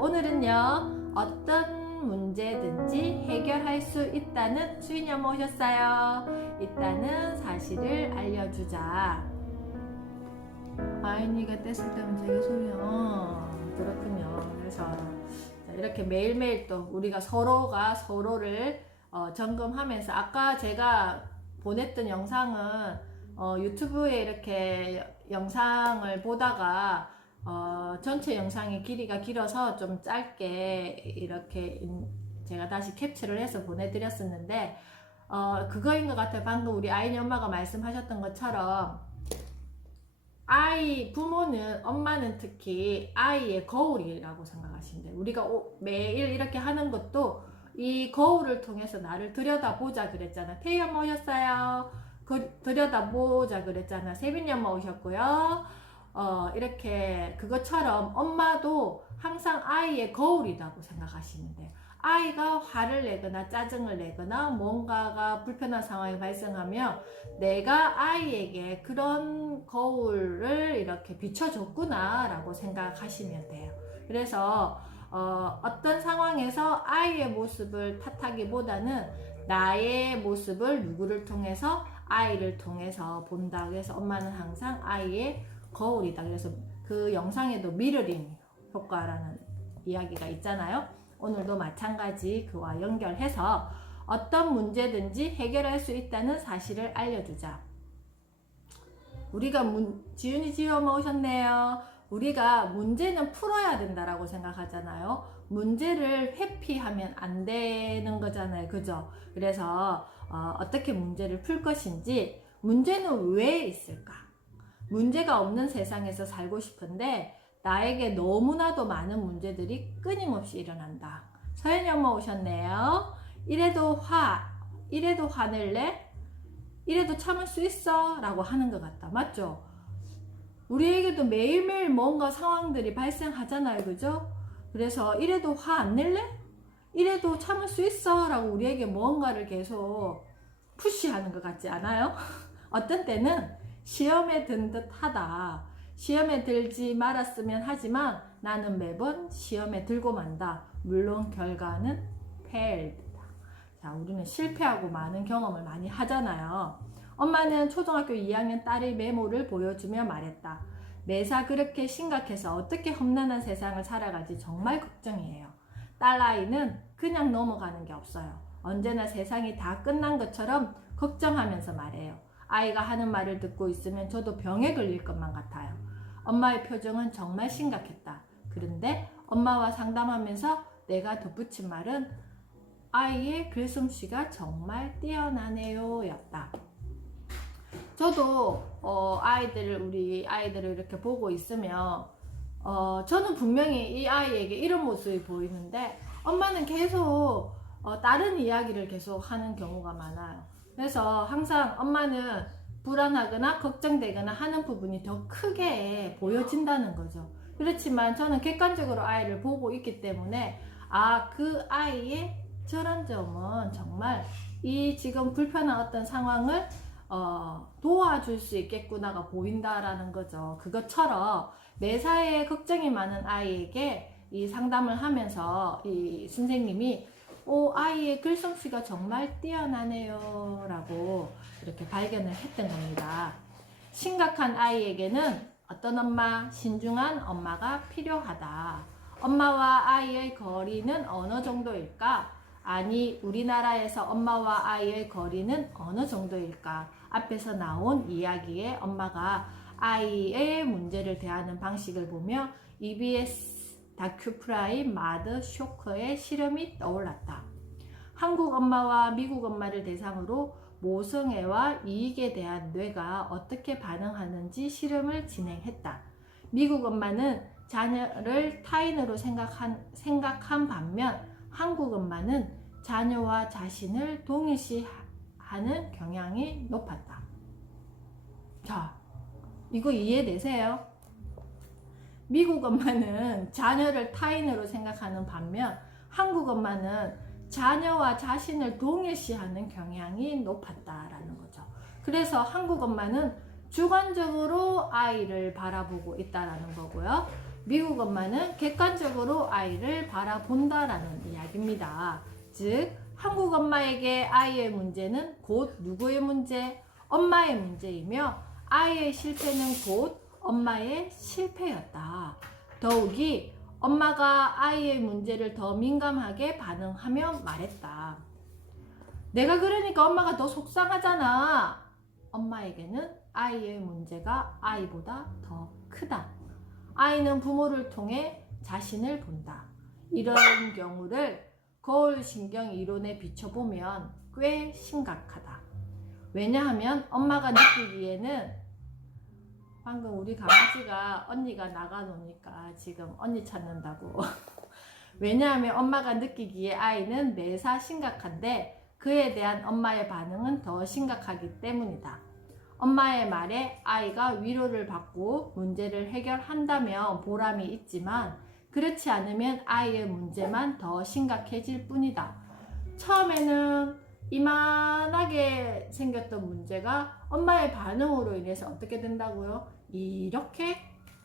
오늘은요, 어떤 문제든지 해결할 수 있다는 수인이 엄마 오셨어요. 있다는 사실을 알려주자. 아이니가 뗐을 때면 되게 소리요. 그렇군요. 그래서 이렇게 매일매일 또 우리가 서로가 서로를 점검하면서, 아까 제가 보냈던 영상은 유튜브에 이렇게 영상을 보다가 전체 영상의 길이가 길어서 좀 짧게 이렇게 제가 다시 캡처를 해서 보내드렸었는데, 그거인 것 같아요. 방금 우리 아이니 엄마가 말씀하셨던 것처럼, 부모는, 엄마는 특히 아이의 거울이라고 생각하시면 돼요. 우리가 매일 이렇게 하는 것도 이 거울을 통해서 나를 들여다보자 그랬잖아. 태희 엄마 오셨어요. 들여다보자 그랬잖아. 세빈이 엄마 오셨고요. 이렇게 그것처럼 엄마도 항상 아이의 거울이라고 생각하시면 돼요. 아이가 화를 내거나 짜증을 내거나 뭔가가 불편한 상황이 발생하면 내가 아이에게 그런 거울을 이렇게 비춰줬구나 라고 생각하시면 돼요. 그래서 어떤 상황에서 아이의 모습을 탓하기보다는 나의 모습을 누구를 통해서, 아이를 통해서 본다. 그래서 엄마는 항상 아이의 거울이다. 그래서 그 영상에도 미러링 효과라는 이야기가 있잖아요. 오늘도 마찬가지 그와 연결해서 어떤 문제든지 해결할 수 있다는 사실을 알려주자. 우리가 지윤이 지엄마 오셨네요. 우리가 문제는 풀어야 된다라고 생각하잖아요. 문제를 회피하면 안 되는 거잖아요. 그죠? 그래서 어떻게 문제를 풀 것인지, 문제는 왜 있을까? 문제가 없는 세상에서 살고 싶은데 나에게 너무나도 많은 문제들이 끊임없이 일어난다. 서연이 엄마 오셨네요. 이래도 화낼래? 이래도 참을 수 있어? 라고 하는 것 같다. 맞죠? 우리에게도 매일매일 뭔가 상황들이 발생하잖아요. 그죠? 그래서 이래도 화 안 낼래? 이래도 참을 수 있어? 라고 우리에게 뭔가를 계속 푸시하는 것 같지 않아요? 어떤 때는 시험에 든 듯 하다. 시험에 들지 말았으면 하지만 나는 매번 시험에 들고 만다. 물론 결과는 failed. 자, 우리는 실패하고 많은 경험을 많이 하잖아요. 엄마는 초등학교 2학년 딸의 메모를 보여주며 말했다. 매사 그렇게 심각해서 어떻게 험난한 세상을 살아갈지 정말 걱정이에요. 딸아이는 그냥 넘어가는 게 없어요. 언제나 세상이 다 끝난 것처럼 걱정하면서 말해요. 아이가 하는 말을 듣고 있으면 저도 병에 걸릴 것만 같아요. 엄마의 표정은 정말 심각했다. 그런데 엄마와 상담하면서 내가 덧붙인 말은 아이의 글솜씨가 정말 뛰어나네요 였다. 저도 우리 아이들을 이렇게 보고 있으면 저는 분명히 이 아이에게 이런 모습이 보이는데 엄마는 계속 다른 이야기를 계속 하는 경우가 많아요. 그래서 항상 엄마는 불안하거나 걱정되거나 하는 부분이 더 크게 보여진다는 거죠. 그렇지만 저는 객관적으로 아이를 보고 있기 때문에 그 아이의 저런 점은 정말 이 지금 불편한 어떤 상황을 도와줄 수 있겠구나가 보인다라는 거죠. 그것처럼 매사에 걱정이 많은 아이에게 이 상담을 하면서 이 선생님이 아이의 글솜씨가 정말 뛰어나네요 라고 이렇게 발견을 했던 겁니다. 심각한 아이에게는 어떤 엄마, 신중한 엄마가 필요하다. 엄마와 아이의 거리는 어느 정도일까? 아니, 우리나라에서 엄마와 아이의 거리는 어느 정도일까? 앞에서 나온 이야기에 엄마가 아이의 문제를 대하는 방식을 보며 EBS 다큐프라임 마더 쇼커의 실험이 떠올랐다. 한국 엄마와 미국 엄마를 대상으로 모성애와 이익에 대한 뇌가 어떻게 반응하는지 실험을 진행했다. 미국 엄마는 자녀를 타인으로 생각한 반면 한국 엄마는 자녀와 자신을 동일시하는 경향이 높았다. 자, 이거 이해되세요? 미국 엄마는 자녀를 타인으로 생각하는 반면 한국 엄마는 자녀와 자신을 동일시하는 경향이 높았다라는 거죠. 그래서 한국 엄마는 주관적으로 아이를 바라보고 있다라는 거고요. 미국 엄마는 객관적으로 아이를 바라본다라는 이야기입니다. 즉, 한국 엄마에게 아이의 문제는 곧 누구의 문제? 엄마의 문제이며 아이의 실패는 곧 엄마의 실패였다. 더욱이 엄마가 아이의 문제를 더 민감하게 반응하며 말했다. 내가 그러니까 엄마가 더 속상하잖아. 엄마에게는 아이의 문제가 아이보다 더 크다. 아이는 부모를 통해 자신을 본다. 이런 경우를 거울신경 이론에 비춰보면 꽤 심각하다. 왜냐하면 엄마가 느끼기에는 방금 우리 강아지가 언니가 나가 노니까 지금 언니 찾는다고. 왜냐하면 엄마가 느끼기에 아이는 매사 심각한데 그에 대한 엄마의 반응은 더 심각하기 때문이다. 엄마의 말에 아이가 위로를 받고 문제를 해결한다면 보람이 있지만 그렇지 않으면 아이의 문제만 더 심각해질 뿐이다. 처음에는 이만하게 생겼던 문제가 엄마의 반응으로 인해서 어떻게 된다고요? 이렇게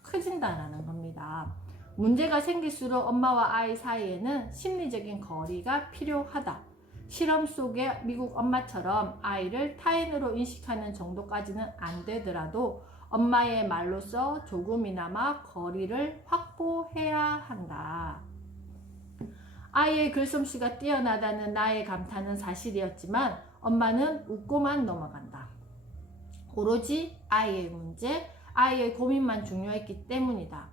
커진다는 겁니다. 문제가 생길수록 엄마와 아이 사이에는 심리적인 거리가 필요하다. 실험 속의 미국 엄마처럼 아이를 타인으로 인식하는 정도까지는 안 되더라도 엄마의 말로써 조금이나마 거리를 확보해야 한다. 아이의 글솜씨가 뛰어나다는 나의 감탄은 사실이었지만 엄마는 웃고만 넘어간다. 오로지 아이의 문제, 아이의 고민만 중요했기 때문이다.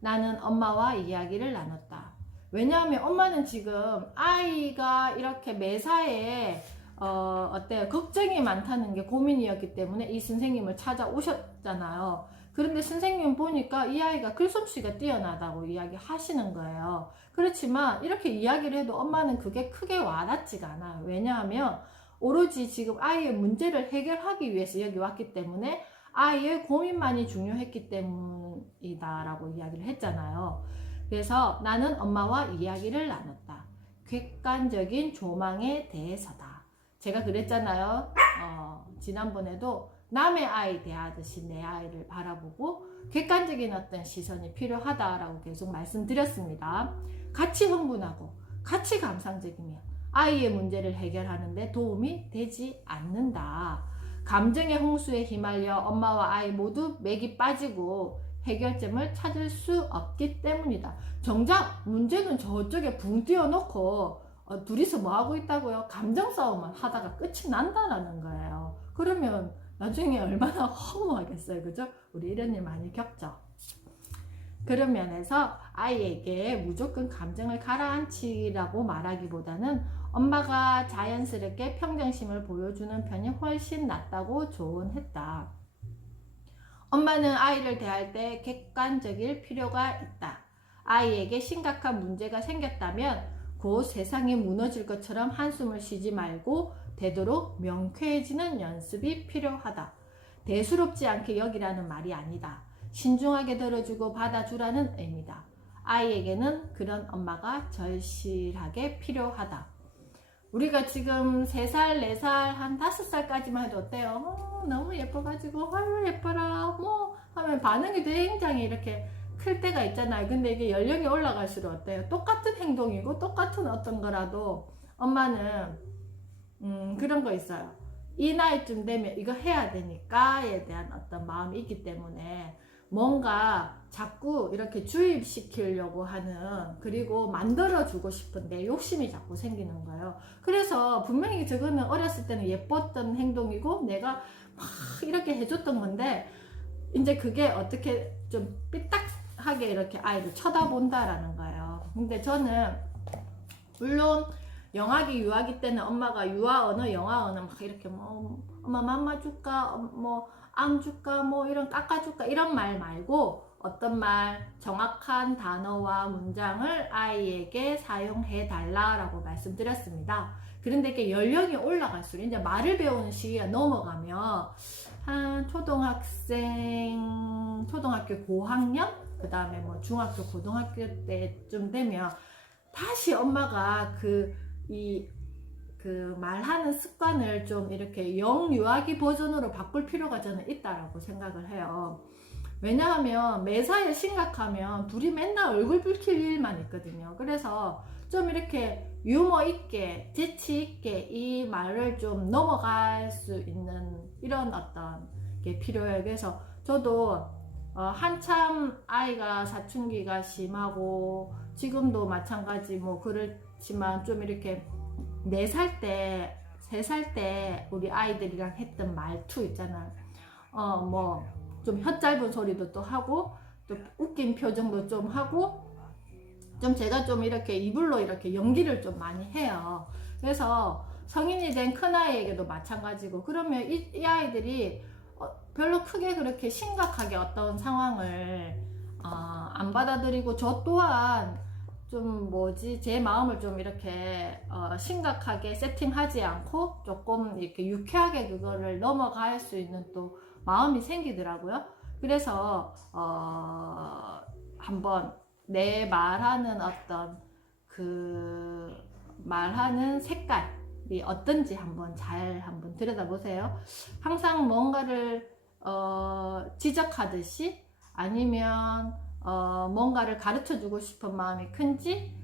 나는 엄마와 이야기를 나눴다. 왜냐하면 엄마는 지금 아이가 이렇게 매사에 어때요? 걱정이 많다는 게 고민이었기 때문에 이 선생님을 찾아오셨잖아요. 그런데 선생님 보니까 이 아이가 글솜씨가 뛰어나다고 이야기하시는 거예요. 그렇지만 이렇게 이야기를 해도 엄마는 그게 크게 와닿지가 않아요. 왜냐하면 오로지 지금 아이의 문제를 해결하기 위해서 여기 왔기 때문에 아이의 고민만이 중요했기 때문이다라고 이야기를 했잖아요. 그래서 나는 엄마와 이야기를 나눴다. 객관적인 조망에 대해서다. 제가 그랬잖아요. 지난번에도 남의 아이 대하듯이 내 아이를 바라보고 객관적인 어떤 시선이 필요하다라고 계속 말씀드렸습니다. 같이 흥분하고 같이 감상적이면 아이의 문제를 해결하는데 도움이 되지 않는다. 감정의 홍수에 휘말려 엄마와 아이 모두 맥이 빠지고 해결점을 찾을 수 없기 때문이다. 정작 문제는 저쪽에 붕 띄워놓고 둘이서 뭐 하고 있다고요? 감정 싸움만 하다가 끝이 난다라는 거예요. 그러면 나중에 얼마나 허무하겠어요. 그죠? 우리 이런 일 많이 겪죠. 그런 면에서 아이에게 무조건 감정을 가라앉히라고 말하기보다는 엄마가 자연스럽게 평정심을 보여주는 편이 훨씬 낫다고 조언했다. 엄마는 아이를 대할 때 객관적일 필요가 있다. 아이에게 심각한 문제가 생겼다면 곧 세상이 무너질 것처럼 한숨을 쉬지 말고 되도록 명쾌해지는 연습이 필요하다. 대수롭지 않게 여기라는 말이 아니다. 신중하게 들어주고 받아주라는 의미다. 아이에게는 그런 엄마가 절실하게 필요하다. 우리가 지금 3살, 4살, 한 5살까지만 해도 어때요? 너무 예뻐가지고 아유 예뻐라 뭐 하면 반응이 굉장히 이렇게 클 때가 있잖아요. 근데 이게 연령이 올라갈수록 어때요? 똑같은 행동이고 똑같은 어떤 거라도 엄마는 그런 거 있어요. 이 나이쯤 되면 이거 해야 되니까에 대한 어떤 마음이 있기 때문에 뭔가 자꾸 이렇게 주입시키려고 하는, 그리고 만들어주고 싶은데 욕심이 자꾸 생기는 거예요. 그래서 분명히 저거는 어렸을 때는 예뻤던 행동이고 내가 막 이렇게 해줬던 건데 이제 그게 어떻게 좀 삐딱하게 이렇게 아이를 쳐다본다라는 거예요. 근데 저는 물론 영아기 유아기 때는 엄마가 유아 언어 영아 언어 막 이렇게 뭐 엄마 맘마 줄까 뭐 안 줄까 뭐 이런 깎아 줄까 이런 말 말고 어떤 말 정확한 단어와 문장을 아이에게 사용해 달라라고 말씀드렸습니다. 그런데 이렇게 연령이 올라갈수록 이제 말을 배우는 시기가 넘어가면 한 초등학생 초등학교 고학년 그 다음에 뭐 중학교 고등학교 때쯤 되면 다시 엄마가 그 말하는 습관을 좀 이렇게 영유아기 버전으로 바꿀 필요가 저는 있다라고 생각을 해요. 왜냐하면 매사에 심각하면 둘이 맨날 얼굴 붉힐 일만 있거든요. 그래서 좀 이렇게 유머 있게 재치 있게 이 말을 좀 넘어갈 수 있는 이런 어떤 게 필요해요. 그래서 저도 한참 아이가 사춘기가 심하고 지금도 마찬가지 뭐 그렇지만 좀 이렇게 4살 때 3살 때 우리 아이들이랑 했던 말투 있잖아요. 뭐 좀 혀 짧은 소리도 또 하고 또 웃긴 표정도 좀 하고 좀 제가 좀 이렇게 이불로 이렇게 연기를 좀 많이 해요. 그래서 성인이 된 큰아이에게도 마찬가지고 그러면 이 아이들이 별로 크게 그렇게 심각하게 어떤 상황을 안 받아들이고 저 또한 좀 뭐지 제 마음을 좀 이렇게 심각하게 세팅하지 않고 조금 이렇게 유쾌하게 그거를 넘어갈 수 있는 또 마음이 생기더라고요. 그래서 한번 내 말하는 어떤 그 말하는 색깔이 어떤지 한번 잘 한번 들여다보세요. 항상 뭔가를 지적하듯이 아니면 뭔가를 가르쳐 주고 싶은 마음이 큰지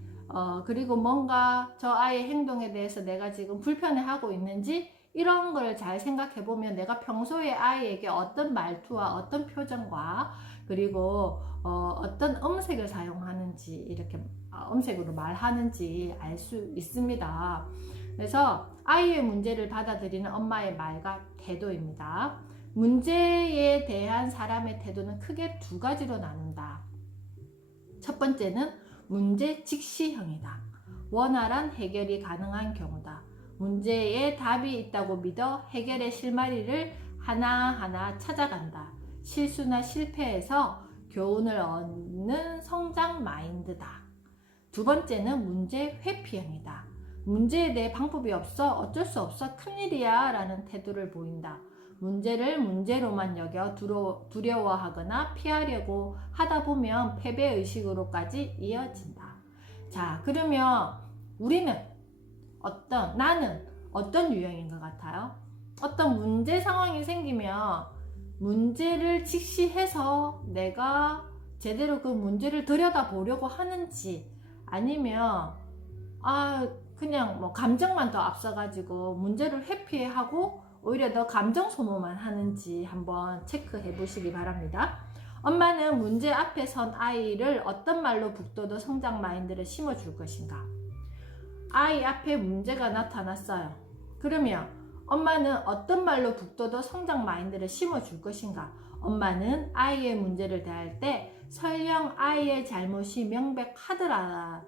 그리고 뭔가 저 아이의 행동에 대해서 내가 지금 불편해하고 있는지 이런 걸 잘 생각해 보면 내가 평소에 아이에게 어떤 말투와 어떤 표정과 그리고 어떤 음색을 사용하는지 이렇게 음색으로 말하는지 알 수 있습니다. 그래서 아이의 문제를 받아들이는 엄마의 말과 태도입니다. 문제에 대한 사람의 태도는 크게 2가지로 나눈다. 첫 번째는 문제 직시형이다. 원활한 해결이 가능한 경우다. 문제에 답이 있다고 믿어 해결의 실마리를 하나하나 찾아간다. 실수나 실패에서 교훈을 얻는 성장 마인드다. 2번째는 문제 회피형이다. 문제에 대해 방법이 없어 어쩔 수 없어 큰일이야 라는 태도를 보인다. 문제를 문제로만 여겨 두려워하거나 피하려고 하다 보면 패배의식으로까지 이어진다. 자, 그러면 나는 어떤 유형인 것 같아요? 어떤 문제 상황이 생기면 문제를 직시해서 내가 제대로 그 문제를 들여다보려고 하는지 아니면 그냥 뭐 감정만 더 앞서가지고 문제를 회피하고 오히려 더 감정 소모만 하는지 한번 체크해 보시기 바랍니다. 엄마는 문제 앞에 선 아이를 어떤 말로 북돋워 성장 마인드를 심어줄 것인가? 아이 앞에 문제가 나타났어요. 그러면 엄마는 어떤 말로 북돋워 성장 마인드를 심어줄 것인가? 엄마는 아이의 문제를 대할 때 설령 아이의 잘못이 명백하더라도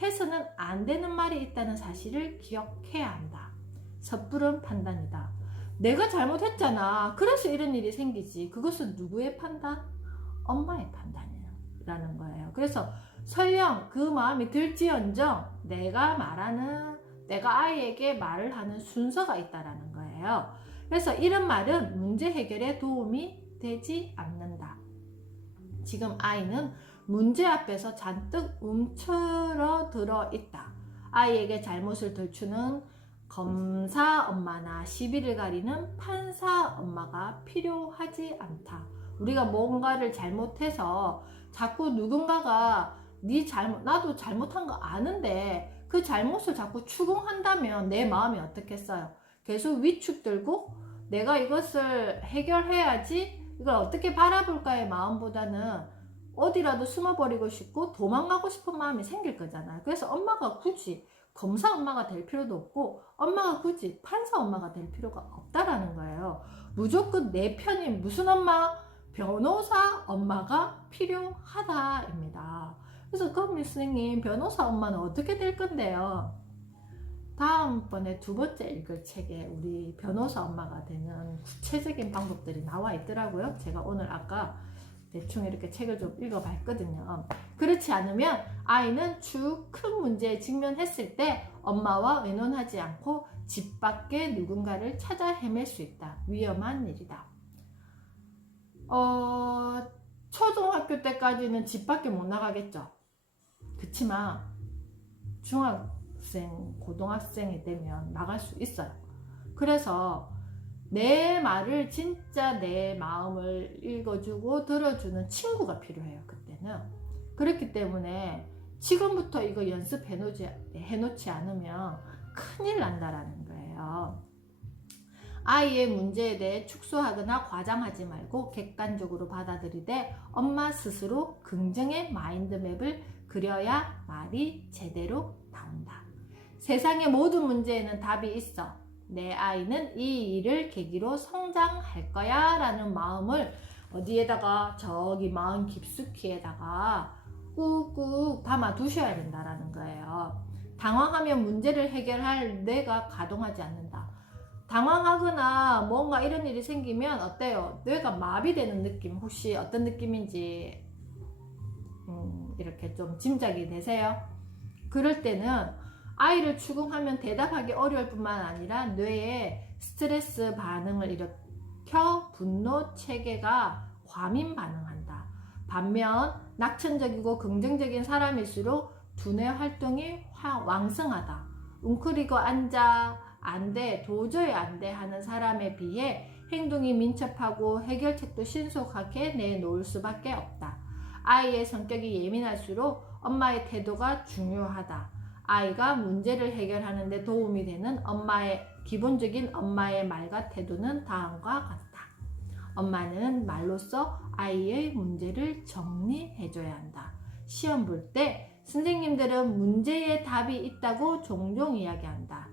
해서는 안 되는 말이 있다는 사실을 기억해야 한다. 섣부른 판단이다. 내가 잘못했잖아. 그래서 이런 일이 생기지. 그것은 누구의 판단? 엄마의 판단이라는 거예요. 그래서 설령 그 마음이 들지언정 내가 아이에게 말을 하는 순서가 있다라는 거예요. 그래서 이런 말은 문제 해결에 도움이 되지 않는다. 지금 아이는 문제 앞에서 잔뜩 움츠러들어 있다. 아이에게 잘못을 들추는 검사 엄마나 시비를 가리는 판사 엄마가 필요하지 않다. 우리가 뭔가를 잘못해서 자꾸 누군가가 나도 잘못한 거 아는데 그 잘못을 자꾸 추궁한다면 내 마음이 어떻겠어요? 계속 위축들고 내가 이것을 해결해야지 이걸 어떻게 바라볼까의 마음보다는 어디라도 숨어버리고 싶고 도망가고 싶은 마음이 생길 거잖아요. 그래서 엄마가 굳이 검사 엄마가 될 필요도 없고 엄마가 굳이 판사 엄마가 될 필요가 없다라는 거예요. 무조건 내 편인 무슨 엄마? 변호사 엄마가 필요하다입니다. 그래서 그럼 선생님 변호사 엄마는 어떻게 될 건데요? 다음번에 2번째 읽을 책에 우리 변호사 엄마가 되는 구체적인 방법들이 나와 있더라고요. 제가 오늘 아까 대충 이렇게 책을 좀 읽어봤거든요. 그렇지 않으면 아이는 쭉 큰 문제에 직면했을 때 엄마와 의논하지 않고 집 밖에 누군가를 찾아 헤맬 수 있다. 위험한 일이다. 초등학교 때까지는 집 밖에 못 나가겠죠. 그치만 중학생, 고등학생이 되면 나갈 수 있어요. 그래서 내 말을 진짜 내 마음을 읽어주고 들어주는 친구가 필요해요. 그때는. 그렇기 때문에 지금부터 이거 해놓지 않으면 큰일 난다라는 거예요. 아이의 문제에 대해 축소하거나 과장하지 말고 객관적으로 받아들이되 엄마 스스로 긍정의 마인드맵을 그려야 말이 제대로 나온다. 세상의 모든 문제에는 답이 있어. 내 아이는 이 일을 계기로 성장할 거야 라는 마음을 어디에다가 저기 마음 깊숙이에다가 꾹꾹 담아 두셔야 된다라는 거예요. 당황하면 문제를 해결할 뇌가 가동하지 않는다. 당황하거나 뭔가 이런 일이 생기면 어때요? 뇌가 마비되는 느낌, 혹시 어떤 느낌인지 이렇게 좀 짐작이 되세요? 그럴 때는 아이를 추궁하면 대답하기 어려울 뿐만 아니라 뇌에 스트레스 반응을 일으켜 분노 체계가 과민 반응한다. 반면 낙천적이고 긍정적인 사람일수록 두뇌 활동이 왕성하다. 웅크리고 앉아 안돼, 도저히 안돼 하는 사람에 비해 행동이 민첩하고 해결책도 신속하게 내놓을 수밖에 없다. 아이의 성격이 예민할수록 엄마의 태도가 중요하다. 아이가 문제를 해결하는 데 도움이 되는 기본적인 엄마의 말과 태도는 다음과 같다. 엄마는 말로써 아이의 문제를 정리해줘야 한다. 시험 볼 때 선생님들은 문제에 답이 있다고 종종 이야기한다.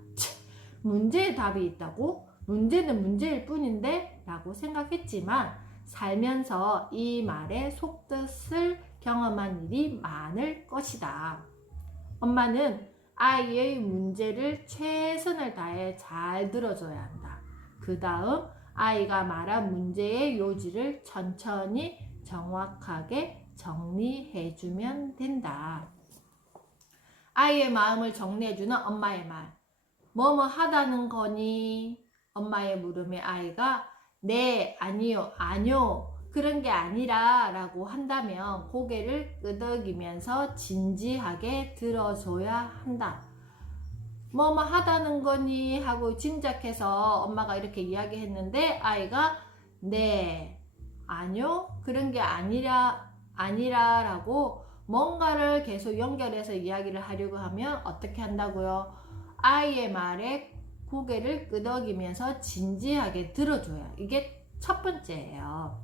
문제에 답이 있다고? 문제는 문제일 뿐인데? 라고 생각했지만 살면서 이 말의 속뜻을 경험한 일이 많을 것이다. 엄마는 아이의 문제를 최선을 다해 잘 들어줘야 한다. 그 다음 아이가 말한 문제의 요지를 천천히 정확하게 정리해주면 된다. 아이의 마음을 정리해주는 엄마의 말. 뭐뭐 하다는 거니? 엄마의 물음에 아이가 네, 아니요, 아니요, 그런 게 아니라 라고 한다면 고개를 끄덕이면서 진지하게 들어줘야 한다. 뭐뭐 하다는 거니? 하고 짐작해서 엄마가 이렇게 이야기했는데 아이가 네, 아니요, 그런 게 아니라 라고 뭔가를 계속 연결해서 이야기를 하려고 하면 어떻게 한다고요? 아이의 말에 고개를 끄덕이면서 진지하게 들어줘야. 이게 첫 번째예요.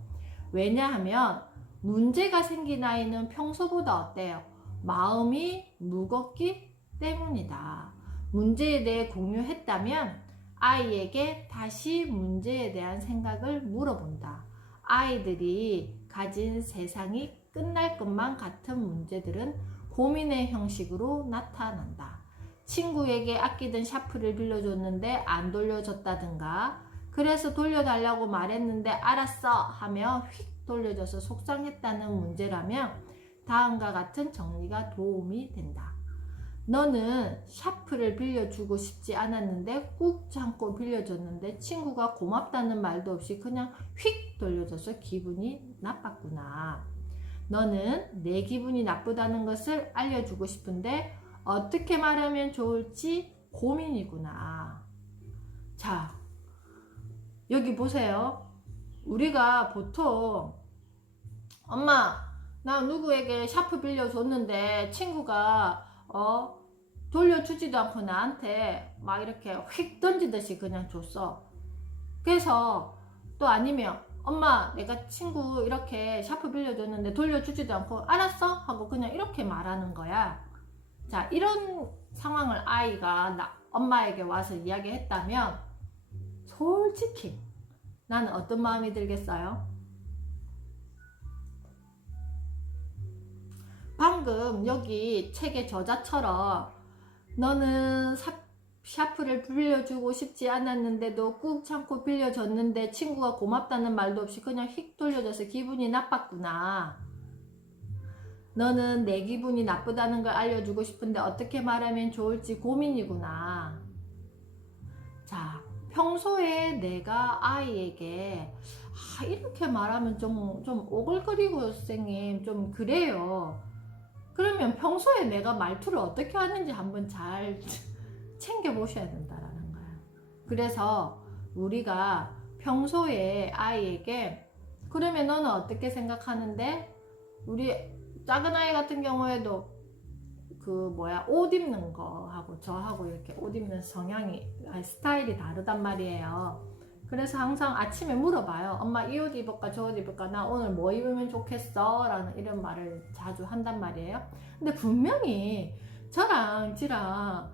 왜냐하면 문제가 생긴 아이는 평소보다 어때요? 마음이 무겁기 때문이다. 문제에 대해 공유했다면 아이에게 다시 문제에 대한 생각을 물어본다. 아이들이 가진 세상이 끝날 것만 같은 문제들은 고민의 형식으로 나타난다. 친구에게 아끼던 샤프를 빌려줬는데 안 돌려줬다든가, 그래서 돌려달라고 말했는데 알았어 하며 휙 돌려줘서 속상했다는 문제라면 다음과 같은 정리가 도움이 된다. 너는 샤프를 빌려주고 싶지 않았는데 꾹 참고 빌려줬는데 친구가 고맙다는 말도 없이 그냥 휙 돌려줘서 기분이 나빴구나. 너는 내 기분이 나쁘다는 것을 알려주고 싶은데 어떻게 말하면 좋을지 고민이구나. 자, 여기 보세요. 우리가 보통 엄마, 나 누구에게 샤프 빌려줬는데 친구가 돌려주지도 않고 나한테 막 이렇게 휙 던지듯이 그냥 줬어. 그래서 또 아니면 엄마, 내가 친구 이렇게 샤프 빌려줬는데 돌려주지도 않고 알았어? 하고 그냥 이렇게 말하는 거야. 자, 이런 상황을 아이가 엄마에게 와서 이야기했다면 솔직히 나는 어떤 마음이 들겠어요? 방금 여기 책의 저자처럼 너는 샤프를 빌려주고 싶지 않았는데도 꾹 참고 빌려줬는데 친구가 고맙다는 말도 없이 그냥 휙 돌려줘서 기분이 나빴구나. 너는 내 기분이 나쁘다는 걸 알려주고 싶은데 어떻게 말하면 좋을지 고민이구나. 자, 평소에 내가 아이에게 이렇게 말하면 좀 오글거리고 선생님 좀 그래요. 그러면 평소에 내가 말투를 어떻게 하는지 한번 잘 챙겨보셔야 된다라는 거예요. 그래서 우리가 평소에 아이에게 그러면 너는 어떻게 생각하는데? 우리 작은 아이 같은 경우에도 옷 입는 거하고 저하고 이렇게 옷 입는 성향이 스타일이 다르단 말이에요. 그래서 항상 아침에 물어봐요. 엄마 이 옷 입을까 저 옷 입을까 나 오늘 뭐 입으면 좋겠어? 라는 이런 말을 자주 한단 말이에요. 근데 분명히 저랑 지랑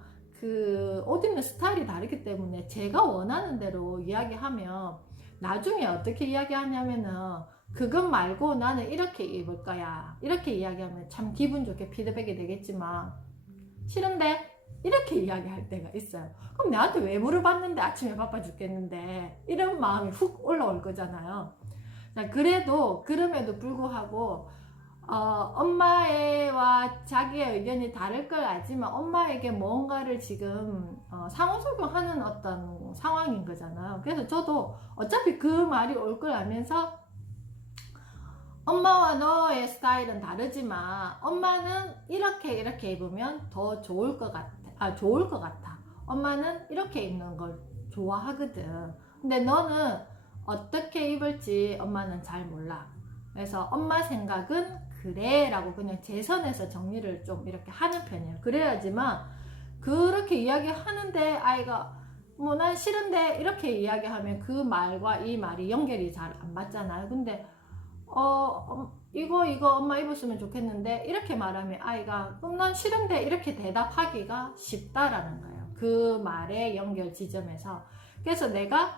옷 입는 스타일이 다르기 때문에 제가 원하는 대로 이야기하면 나중에 어떻게 이야기하냐면은 그것 말고 나는 이렇게 입을 거야 이렇게 이야기하면 참 기분 좋게 피드백이 되겠지만 싫은데 이렇게 이야기할 때가 있어요. 그럼 나한테 왜 물어봤는데 아침에 바빠 죽겠는데 이런 마음이 훅 올라올 거잖아요. 그래도 그럼에도 불구하고 엄마와 자기의 의견이 다를 걸 알지만 엄마에게 뭔가를 지금 상호작용하는 어떤 상황인 거잖아요. 그래서 저도 어차피 그 말이 올 걸 알면서 엄마와 너의 스타일은 다르지만 엄마는 이렇게 입으면 더 좋을 것 같아. 엄마는 이렇게 입는 걸 좋아하거든. 근데 너는 어떻게 입을지 엄마는 잘 몰라. 그래서 엄마 생각은 그래 라고 그냥 제 선에서 정리를 좀 이렇게 하는 편이에요. 그래야지만 그렇게 이야기하는데 아이가 뭐 난 싫은데 이렇게 이야기하면 그 말과 이 말이 연결이 잘 안 맞잖아요. 근데 이거 엄마 입었으면 좋겠는데 이렇게 말하면 아이가 그럼 난 싫은데 이렇게 대답하기가 쉽다라는 거예요. 그 말의 연결 지점에서. 그래서 내가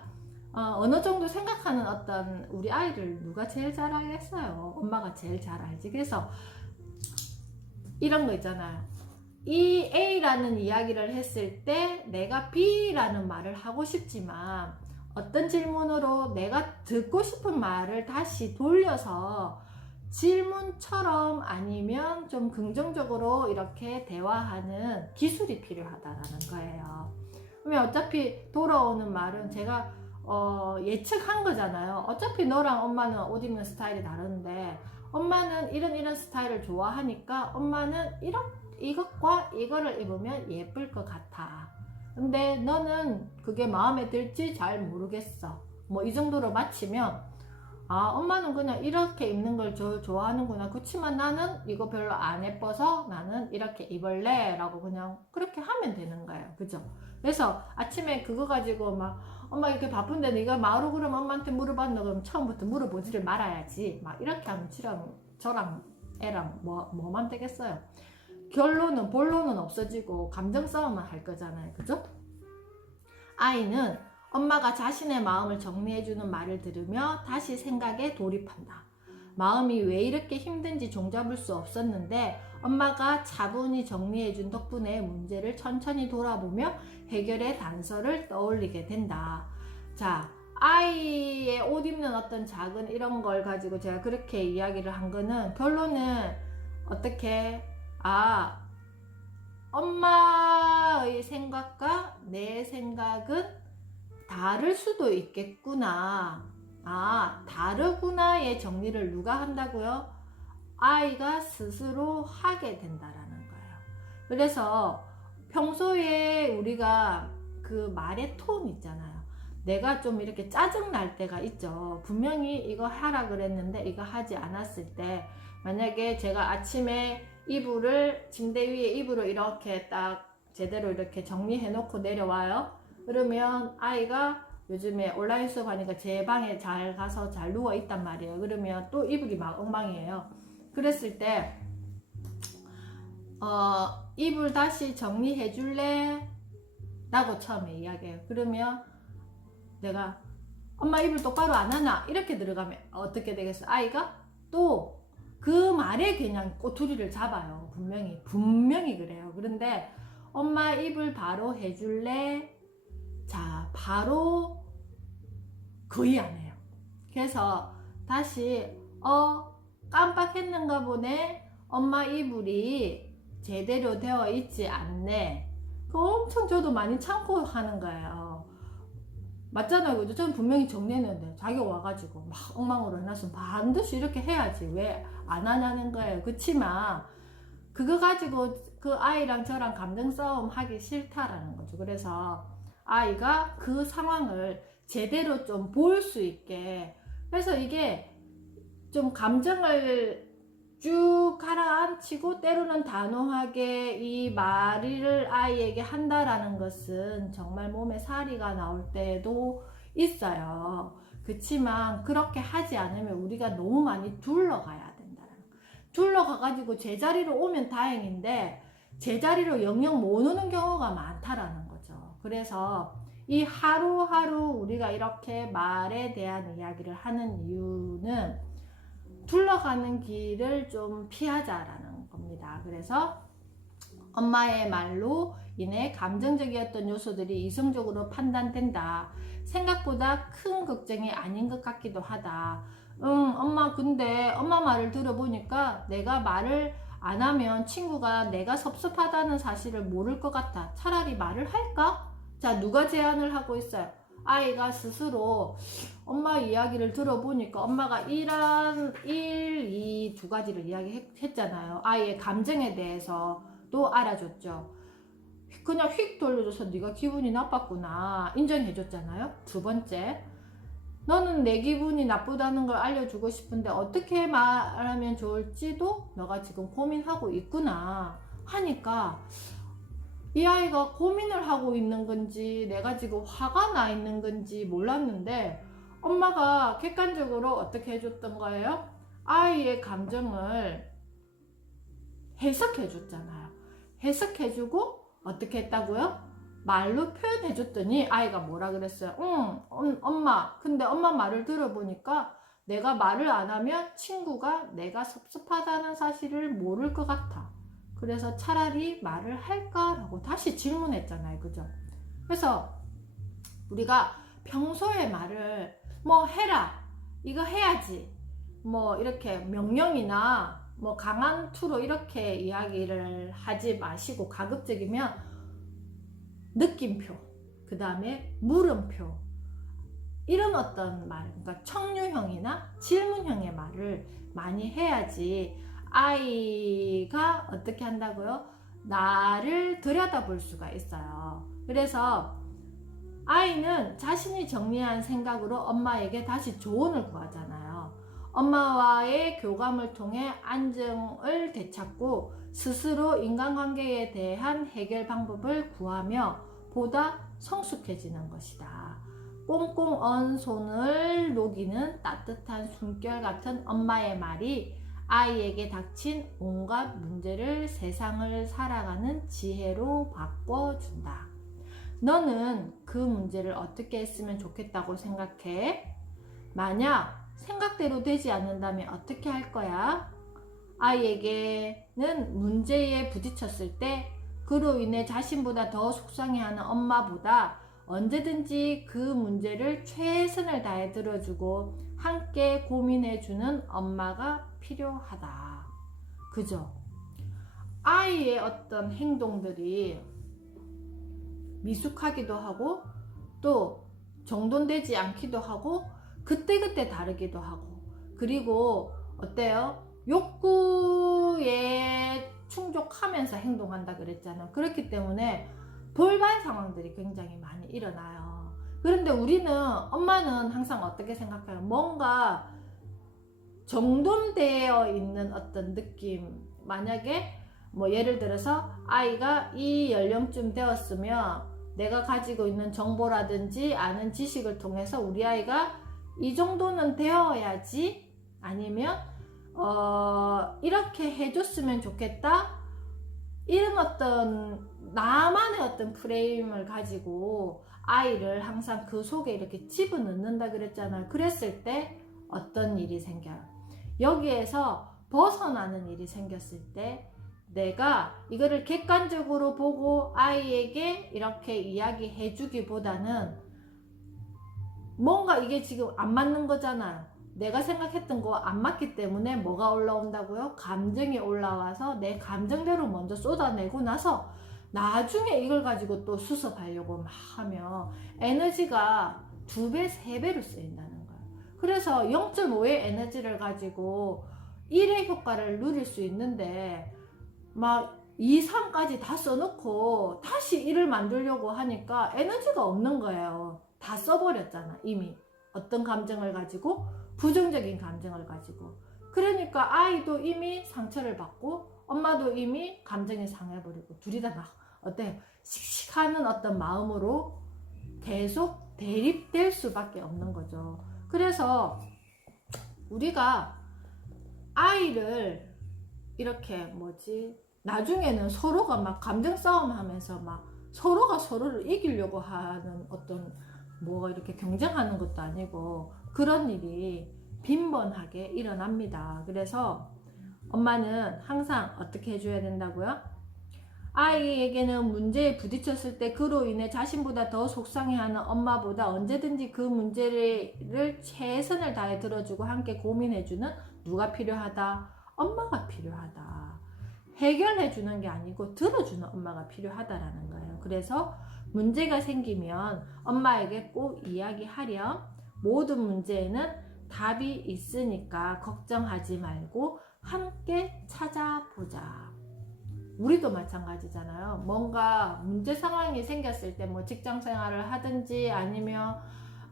어느 정도 생각하는 어떤 우리 아이를 누가 제일 잘 알겠어요? 엄마가 제일 잘 알지. 그래서 이런 거 있잖아요. 이 A라는 이야기를 했을 때 내가 B라는 말을 하고 싶지만 어떤 질문으로 내가 듣고 싶은 말을 다시 돌려서 질문처럼 아니면 좀 긍정적으로 이렇게 대화하는 기술이 필요하다라는 거예요. 그러면 어차피 돌아오는 말은 제가 예측한 거잖아요. 어차피 너랑 엄마는 옷 입는 스타일이 다른데 엄마는 이런 스타일을 좋아하니까 엄마는 이것과 이거를 입으면 예쁠 것 같아. 근데 너는 그게 마음에 들지 잘 모르겠어. 뭐 이 정도로 맞히면 엄마는 그냥 이렇게 입는 걸 좋아하는구나. 그치만 나는 이거 별로 안 예뻐서 나는 이렇게 입을래 라고 그냥 그렇게 하면 되는 거예요. 그죠? 그래서 아침에 그거 가지고 막 엄마 이렇게 바쁜데 네가 마루 그럼 엄마한테 물어봤나? 그럼 처음부터 물어보지를 말아야지. 막 이렇게 하면 저랑 애랑 뭐만 되겠어요. 본론은 없어지고 감정 싸움만 할 거잖아요. 그죠? 아이는 엄마가 자신의 마음을 정리해주는 말을 들으며 다시 생각에 돌입한다. 마음이 왜 이렇게 힘든지 종잡을 수 없었는데 엄마가 차분히 정리해준 덕분에 문제를 천천히 돌아보며 해결의 단서를 떠올리게 된다. 자, 아이의 옷 입는 어떤 작은 이런 걸 가지고 제가 그렇게 이야기를 한 거는 결론은 어떻게 엄마의 생각과 내 생각은 다를 수도 있겠구나. 다르구나의 정리를 누가 한다고요? 아이가 스스로 하게 된다라는 거예요. 그래서 평소에 우리가 그 말의 톤 있잖아요. 내가 좀 이렇게 짜증 날 때가 있죠. 분명히 이거 하라 그랬는데 이거 하지 않았을 때 만약에 제가 아침에 침대 위에 이불을 이렇게 딱 제대로 이렇게 정리해 놓고 내려와요. 그러면 아이가 요즘에 온라인 수업 하니까 제 방에 잘 가서 잘 누워 있단 말이에요. 그러면 또 이불이 막 엉망이에요. 그랬을 때 이불 다시 정리해 줄래? 라고 처음에 이야기해요. 그러면 내가 엄마 이불 똑바로 안 하나? 이렇게 들어가면 어떻게 되겠어? 아이가 또 그 말에 그냥 꼬투리를 잡아요. 분명히 그래요. 그런데 엄마 이불 바로 해줄래? 자, 바로 거의 안 해요. 그래서 다시 깜빡했는가 보네. 엄마 이불이 제대로 되어 있지 않네. 그 엄청 저도 많이 참고 하는 거예요. 맞잖아요. 그죠? 저는 분명히 정리했는데 자기가 와가지고 막 엉망으로 해놨으면 반드시 이렇게 해야지 왜 안 하냐는 거예요. 그치만 그거 가지고 그 아이랑 저랑 감정 싸움 하기 싫다라는 거죠. 그래서 아이가 그 상황을 제대로 좀 볼 수 있게. 그래서 이게 좀 감정을 쭉 가라앉히고 때로는 단호하게 이 말을 아이에게 한다라는 것은 정말 몸에 사리가 나올 때도 있어요. 그렇지만 그렇게 하지 않으면 우리가 너무 많이 둘러가야 된다는 거. 둘러가가지고 제자리로 오면 다행인데 제자리로 영영 못 오는 경우가 많다라는 거죠. 그래서 이 하루하루 우리가 이렇게 말에 대한 이야기를 하는 이유는 둘러가는 길을 좀 피하자라는 겁니다. 그래서 엄마의 말로 인해 감정적이었던 요소들이 이성적으로 판단된다. 생각보다 큰 걱정이 아닌 것 같기도 하다. 엄마 근데 엄마 말을 들어보니까 내가 말을 안 하면 친구가 내가 섭섭하다는 사실을 모를 것 같아. 차라리 말을 할까? 자, 누가 제안을 하고 있어요? 아이가 스스로 엄마 이야기를 들어보니까 엄마가 1, 2 두 가지를 이야기했잖아요. 아이의 감정에 대해서도 알아줬죠. 그냥 휙 돌려줘서 네가 기분이 나빴구나 인정해줬잖아요. 두 번째, 너는 내 기분이 나쁘다는 걸 알려주고 싶은데 어떻게 말하면 좋을지도 너가 지금 고민하고 있구나 하니까 이 아이가 고민을 하고 있는 건지 내가 지금 화가 나 있는 건지 몰랐는데 엄마가 객관적으로 어떻게 해줬던 거예요? 아이의 감정을 해석해 줬잖아요. 해석해주고 어떻게 했다고요? 말로 표현해줬더니 아이가 뭐라 그랬어요? 엄마 근데 엄마 말을 들어보니까 내가 말을 안 하면 친구가 내가 섭섭하다는 사실을 모를 것 같아. 그래서 차라리 말을 할까라고 다시 질문했잖아요. 그죠? 그래서 우리가 평소에 말을 뭐 해라, 이거 해야지, 뭐 이렇게 명령이나 뭐 강한 투로 이렇게 이야기를 하지 마시고 가급적이면 느낌표, 그 다음에 물음표, 이런 어떤 말, 그러니까 청류형이나 질문형의 말을 많이 해야지 아이가 어떻게 한다고요? 나를 들여다볼 수가 있어요. 그래서 아이는 자신이 정리한 생각으로 엄마에게 다시 조언을 구하잖아요. 엄마와의 교감을 통해 안정을 되찾고 스스로 인간관계에 대한 해결 방법을 구하며 보다 성숙해지는 것이다. 꽁꽁 언 손을 녹이는 따뜻한 숨결 같은 엄마의 말이 아이에게 닥친 온갖 문제를 세상을 살아가는 지혜로 바꿔준다. 너는 그 문제를 어떻게 했으면 좋겠다고 생각해? 만약 생각대로 되지 않는다면 어떻게 할 거야? 아이에게는 문제에 부딪혔을 때 그로 인해 자신보다 더 속상해하는 엄마보다 언제든지 그 문제를 최선을 다해 들어주고 함께 고민해주는 엄마가 필요하다. 그죠? 아이의 어떤 행동들이 미숙하기도 하고 또 정돈되지 않기도 하고 그때그때 다르기도 하고, 그리고 어때요? 욕구에 충족하면서 행동한다 그랬잖아요. 그렇기 때문에 돌발 상황들이 굉장히 많이 일어나요. 그런데 우리는, 엄마는 항상 어떻게 생각해요? 뭔가 정돈되어 있는 어떤 느낌, 만약에 뭐 예를 들어서 아이가 이 연령쯤 되었으면 내가 가지고 있는 정보라든지 아는 지식을 통해서 우리 아이가 이 정도는 되어야지, 아니면 이렇게 해줬으면 좋겠다, 이런 어떤 나만의 어떤 프레임을 가지고 아이를 항상 그 속에 이렇게 집어넣는다 그랬잖아요. 그랬을 때 어떤 일이 생겨요? 여기에서 벗어나는 일이 생겼을 때 내가 이거를 객관적으로 보고 아이에게 이렇게 이야기해 주기보다는 뭔가 이게 지금 안 맞는 거잖아요. 내가 생각했던 거 안 맞기 때문에 뭐가 올라온다고요? 감정이 올라와서 내 감정대로 먼저 쏟아내고 나서 나중에 이걸 가지고 또 수습하려고 막 하면 에너지가 2배, 3배로 쓰인다는 거예요. 그래서 0.5의 에너지를 가지고 1의 효과를 누릴 수 있는데 막 2, 3까지 다 써놓고 다시 1을 만들려고 하니까 에너지가 없는 거예요. 다 써버렸잖아. 이미 어떤 감정을 가지고, 부정적인 감정을 가지고. 그러니까 아이도 이미 상처를 받고 엄마도 이미 감정이 상해버리고, 둘이 다 막 어때요? 씩씩하는 어떤 마음으로 계속 대립될 수밖에 없는 거죠. 그래서 우리가 아이를 이렇게 나중에는 서로가 막 감정 싸움 하면서 막 서로가 서로를 이기려고 하는 어떤 이렇게 경쟁하는 것도 아니고 그런 일이 빈번하게 일어납니다. 그래서 엄마는 항상 어떻게 해줘야 된다고요? 아이에게는 문제에 부딪혔을 때 그로 인해 자신보다 더 속상해하는 엄마보다 언제든지 그 문제를 최선을 다해 들어주고 함께 고민해주는 누가 필요하다? 엄마가 필요하다. 해결해주는 게 아니고 들어주는 엄마가 필요하다라는 거예요. 그래서 문제가 생기면 엄마에게 꼭 이야기하렴. 모든 문제에는 답이 있으니까 걱정하지 말고 함께 찾아보자. 우리도 마찬가지잖아요. 뭔가 문제 상황이 생겼을 때 직장 생활을 하든지 아니면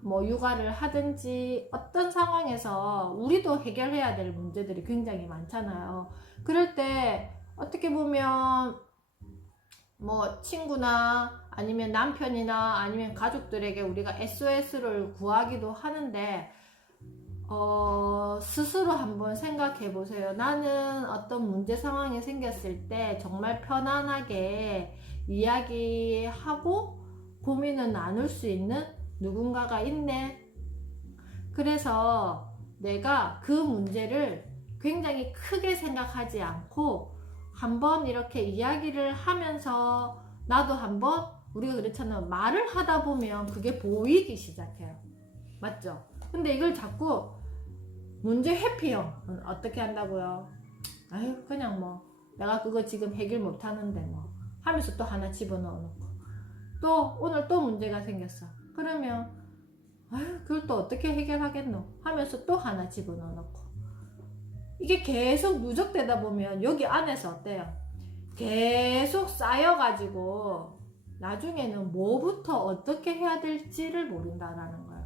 육아를 하든지 어떤 상황에서 우리도 해결해야 될 문제들이 굉장히 많잖아요. 그럴 때 어떻게 보면 친구나 아니면 남편이나 아니면 가족들에게 우리가 SOS를 구하기도 하는데 스스로 한번 생각해 보세요. 나는 어떤 문제 상황이 생겼을 때 정말 편안하게 이야기하고 고민을 나눌 수 있는 누군가가 있네. 그래서 내가 그 문제를 굉장히 크게 생각하지 않고 한번 이렇게 이야기를 하면서 나도 한번 우리가 그렇잖아요. 말을 하다 보면 그게 보이기 시작해요. 맞죠? 근데 이걸 자꾸 문제 회피형은 어떻게 한다고요? 아유 그냥 내가 그거 지금 해결 못하는데 하면서 또 하나 집어넣어 놓고 또 오늘 또 문제가 생겼어. 그러면 아유 그걸 또 어떻게 해결하겠노? 하면서 또 하나 집어넣어 놓고 이게 계속 누적되다 보면 여기 안에서 어때요? 계속 쌓여가지고 나중에는 뭐부터 어떻게 해야 될지를 모른다라는 거예요.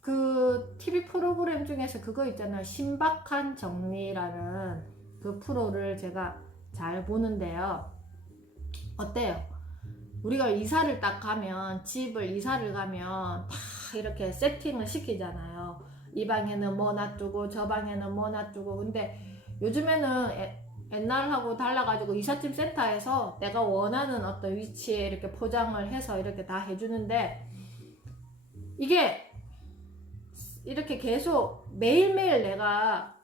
그 TV 프로그램 중에서 그거 있잖아요. 신박한 정리라는 그 프로를 제가 잘 보는데요. 어때요? 우리가 이사를 딱 가면, 집을 이사를 가면 다 이렇게 세팅을 시키잖아요. 이 방에는 뭐 놔두고 저 방에는 뭐 놔두고. 근데 요즘에는 옛날하고 달라가지고 이삿짐 센터에서 내가 원하는 어떤 위치에 이렇게 포장을 해서 이렇게 다 해주는데, 이게 이렇게 계속 매일매일 내가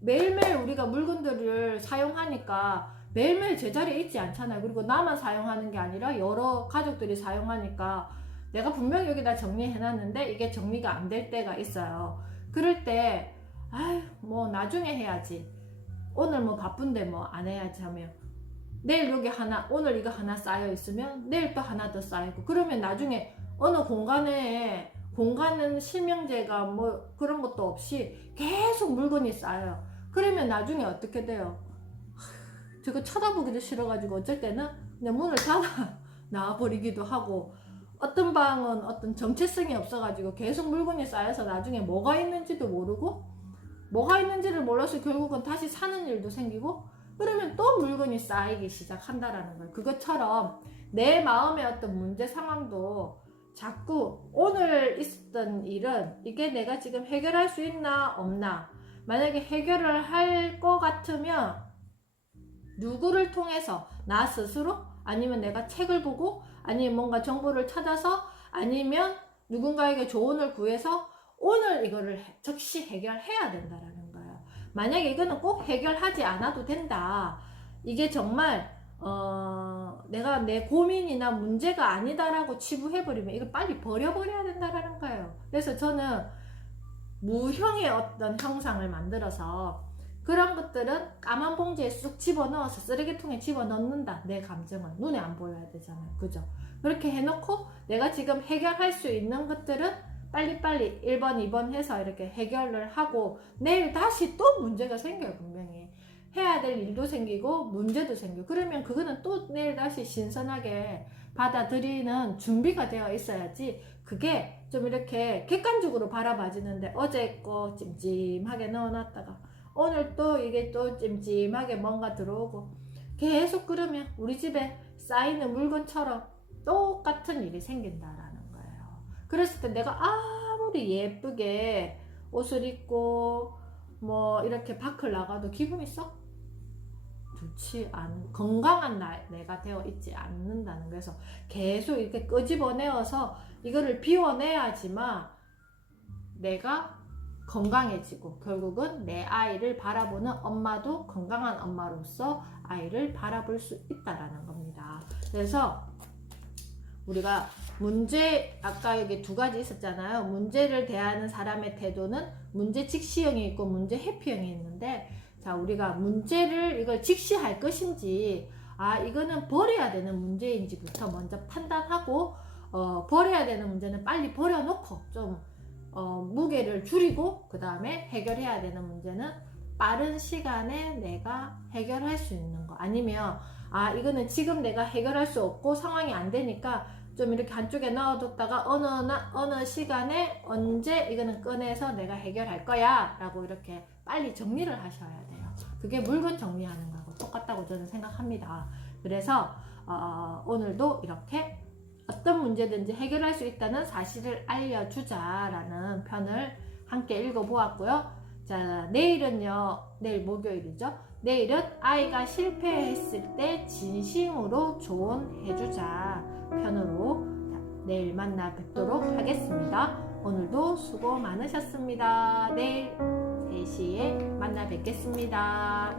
매일매일 우리가 물건들을 사용하니까 매일매일 제자리에 있지 않잖아요. 그리고 나만 사용하는 게 아니라 여러 가족들이 사용하니까 내가 분명히 여기다 정리해놨는데 이게 정리가 안 될 때가 있어요. 그럴 때 아유 나중에 해야지, 오늘 바쁜데 안 해야지 하면 내일 여기 하나, 오늘 이거 하나 쌓여 있으면 내일 또 하나 더 쌓이고, 그러면 나중에 어느 공간은 실명제가 그런 것도 없이 계속 물건이 쌓여요. 그러면 나중에 어떻게 돼요? 저거 쳐다보기도 싫어가지고 어쩔 때는 그냥 문을 닫아 나와버리기도 하고, 어떤 방은 어떤 정체성이 없어가지고 계속 물건이 쌓여서 나중에 뭐가 있는지도 모르고, 뭐가 있는지를 몰라서 결국은 다시 사는 일도 생기고, 그러면 또 물건이 쌓이기 시작한다라는 거예요. 그것처럼 내 마음의 어떤 문제 상황도 자꾸 오늘 있었던 일은 이게 내가 지금 해결할 수 있나 없나, 만약에 해결을 할 것 같으면 누구를 통해서, 나 스스로 아니면 내가 책을 보고 아니면 뭔가 정보를 찾아서 아니면 누군가에게 조언을 구해서 오늘 이거를 즉시 해결해야 된다라는 거예요. 만약에 이거는 꼭 해결하지 않아도 된다, 이게 정말 내가 내 고민이나 문제가 아니다라고 치부해버리면 이걸 빨리 버려버려야 된다라는 거예요. 그래서 저는 무형의 어떤 형상을 만들어서 그런 것들은 까만 봉지에 쑥 집어넣어서 쓰레기통에 집어넣는다. 내 감정을 눈에 안 보여야 되잖아요. 그죠? 그렇게 해놓고 내가 지금 해결할 수 있는 것들은 빨리빨리 1번, 2번 해서 이렇게 해결을 하고, 내일 다시 또 문제가 생겨요. 분명히 해야 될 일도 생기고 문제도 생기고, 그러면 그거는 또 내일 다시 신선하게 받아들이는 준비가 되어 있어야지 그게 좀 이렇게 객관적으로 바라봐지는데 어제 거 찜찜하게 넣어놨다가 오늘 또 이게 또 찜찜하게 뭔가 들어오고 계속 그러면 우리 집에 쌓이는 물건처럼 똑같은 일이 생긴다라는 거예요. 그랬을 때 내가 아무리 예쁘게 옷을 입고 뭐 이렇게 밖을 나가도 기분이 썩 좋지 않은, 건강한 내가 되어 있지 않는다는 거예요. 그래서 계속 이렇게 끄집어내어서 이거를 비워내야지만 내가 건강해지고 결국은 내 아이를 바라보는 엄마도 건강한 엄마로서 아이를 바라볼 수 있다라는 겁니다. 그래서 우리가 문제, 아까 여기 두 가지 있었잖아요. 문제를 대하는 사람의 태도는 문제 직시형이 있고 문제 회피형이 있는데, 자, 우리가 문제를 이걸 직시할 것인지, 이거는 버려야 되는 문제인지부터 먼저 판단하고, 버려야 되는 문제는 빨리 버려놓고 좀 무게를 줄이고, 그 다음에 해결해야 되는 문제는 빠른 시간에 내가 해결할 수 있는 거. 아니면 이거는 지금 내가 해결할 수 없고 상황이 안 되니까 좀 이렇게 한쪽에 넣어뒀다가 어느 시간에 언제 이거는 꺼내서 내가 해결할 거야 라고 이렇게 빨리 정리를 하셔야 돼요. 그게 물건 정리하는 거하고 똑같다고 저는 생각합니다. 그래서 오늘도 이렇게 어떤 문제든지 해결할 수 있다는 사실을 알려주자라는 편을 함께 읽어보았고요. 자, 내일은요, 내일 목요일이죠. 내일은 아이가 실패했을 때 진심으로 조언해주자 편으로 내일 만나 뵙도록 하겠습니다. 오늘도 수고 많으셨습니다. 내일 3시에 만나 뵙겠습니다.